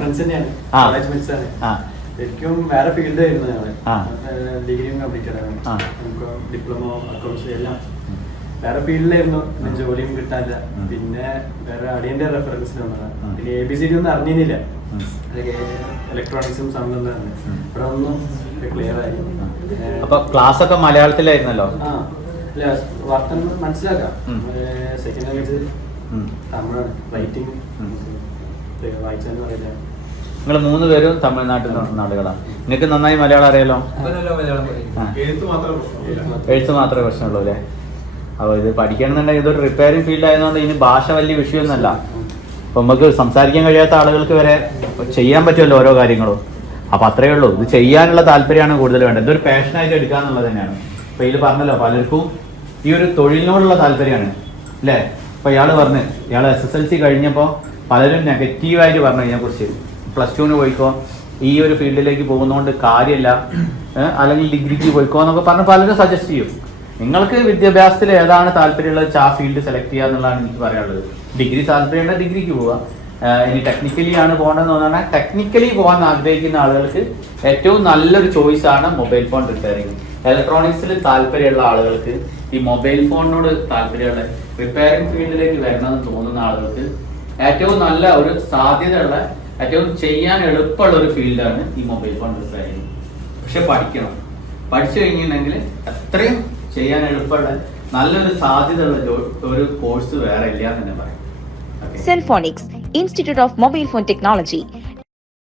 Friends തന്നെയാണ്, college midst ആണ്. ശരിക്കും വേറെ ഫീൽഡ് ആയിരുന്നു ഞങ്ങള്. ഡിഗ്രിയും കംപ്ലീറ്റഡ് ആണ്, നമുക്ക് ഡിപ്ലോമ അക്കൗണ്ട്സ് എല്ലാം വേറെ ഫീൽഡിലായിരുന്നു. ജോലിയും കിട്ടാനില്ല. പിന്നെ വേറെ അടിയന്റെ റെഫറൻസിന് വന്നതാണ്. പിന്നെ ABCD ഒന്നും അറിഞ്ഞില്ല, ഇലക്ട്രോണിക്സും സംബന്ധമാണ്. ഇവിടെ ഒന്നും ക്ലിയർ ആയി. അപ്പൊ ക്ലാസ് ഒക്കെ മലയാളത്തിലായിരുന്നല്ലോ? വർത്തനം മനസ്സിലാക്കാം. സെക്കൻഡ് ലാംഗ്വേജ് തമിഴാണ്, റൈറ്റിംഗ് വായിച്ചാലും അറിയില്ല. നിങ്ങൾ 3 പേരും തമിഴ്നാട്ടിൽ നിന്നുള്ള ആളുകളാണ്. നിങ്ങൾക്ക് നന്നായി മലയാളം അറിയാലോ? എഴുത്ത് മാത്രമേ പ്രശ്നമുള്ളൂ അല്ലേ? അപ്പോൾ ഇത് പഠിക്കണമെന്നുണ്ടെങ്കിൽ ഇതൊരു റിപ്പയറിംഗ് ഫീൽഡ് ആയതുകൊണ്ട് ഇതിന് ഭാഷ വലിയ വിഷയമൊന്നുമല്ല. അപ്പം നമുക്ക് സംസാരിക്കാൻ കഴിയാത്ത ആളുകൾക്ക് വരെ ചെയ്യാൻ പറ്റുമല്ലോ ഓരോ കാര്യങ്ങളും. അപ്പം അത്രയേ ഉള്ളൂ. ഇത് ചെയ്യാനുള്ള താല്പര്യമാണ് കൂടുതൽ വേണ്ടത്. ഇതൊരു പാഷനായിട്ട് എടുക്കുക എന്നുള്ളത് തന്നെയാണ്. അപ്പോൾ ഇതിൽ പറഞ്ഞല്ലോ പലർക്കും ഈ ഒരു തൊഴിലിനോടുള്ള താല്പര്യമാണ് അല്ലേ? അപ്പോൾ ഇയാൾ ഇയാൾ SSLC കഴിഞ്ഞപ്പോൾ പലരും നെഗറ്റീവായിട്ട് പറഞ്ഞു ഇതിനെക്കുറിച്ച്. +2 പോയിക്കോ, ഈ ഒരു ഫീൽഡിലേക്ക് പോകുന്നതുകൊണ്ട് കാര്യമില്ല, അല്ലെങ്കിൽ ഡിഗ്രിക്ക് പോയിക്കോ എന്നൊക്കെ പറഞ്ഞ് പലരും സജസ്റ്റ് ചെയ്യും. നിങ്ങൾക്ക് വിദ്യാഭ്യാസത്തിൽ ഏതാണ് താല്പര്യമുള്ളത് ആ ഫീൽഡ് സെലക്ട് ചെയ്യുക എന്നുള്ളതാണ് എനിക്ക് പറയാനുള്ളത്. ഡിഗ്രി താല്പര്യമുണ്ട് ഡിഗ്രിക്ക് പോവുക. ഇനി ടെക്നിക്കലി ആണ് പോകേണ്ടതെന്ന് പറഞ്ഞാൽ ടെക്നിക്കലി പോകാൻ ആഗ്രഹിക്കുന്ന ആളുകൾക്ക് ഏറ്റവും നല്ലൊരു ചോയ്സാണ് മൊബൈൽ ഫോൺ റിപ്പയറിംഗ്. ഇലക്ട്രോണിക്സിൽ താല്പര്യമുള്ള ആളുകൾക്ക്, ഈ മൊബൈൽ ഫോണിനോട് താല്പര്യമുള്ള റിപ്പയറിംഗ് ഫീൽഡിലേക്ക് വരണമെന്ന് തോന്നുന്ന ആളുകൾക്ക് ഏറ്റവും നല്ല ഒരു സാധ്യതയുള്ള, ഏറ്റവും ചെയ്യാൻ എളുപ്പമുള്ള ഒരു ഫീൽഡാണ് ഈ മൊബൈൽ ഫോൺ റിപ്പയറിംഗ്. പക്ഷെ പഠിക്കണം. പഠിച്ചു കഴിഞ്ഞിട്ടുണ്ടെങ്കിൽ അത്രയും ചെയ്യാൻ എളുപ്പമുള്ള നല്ലൊരു സാധ്യതയുള്ള ഒരു കോഴ്സ് വേറെ ഇല്ല എന്ന് തന്നെ പറയാം. Cellphonix, Institute of Mobile Phone Technology,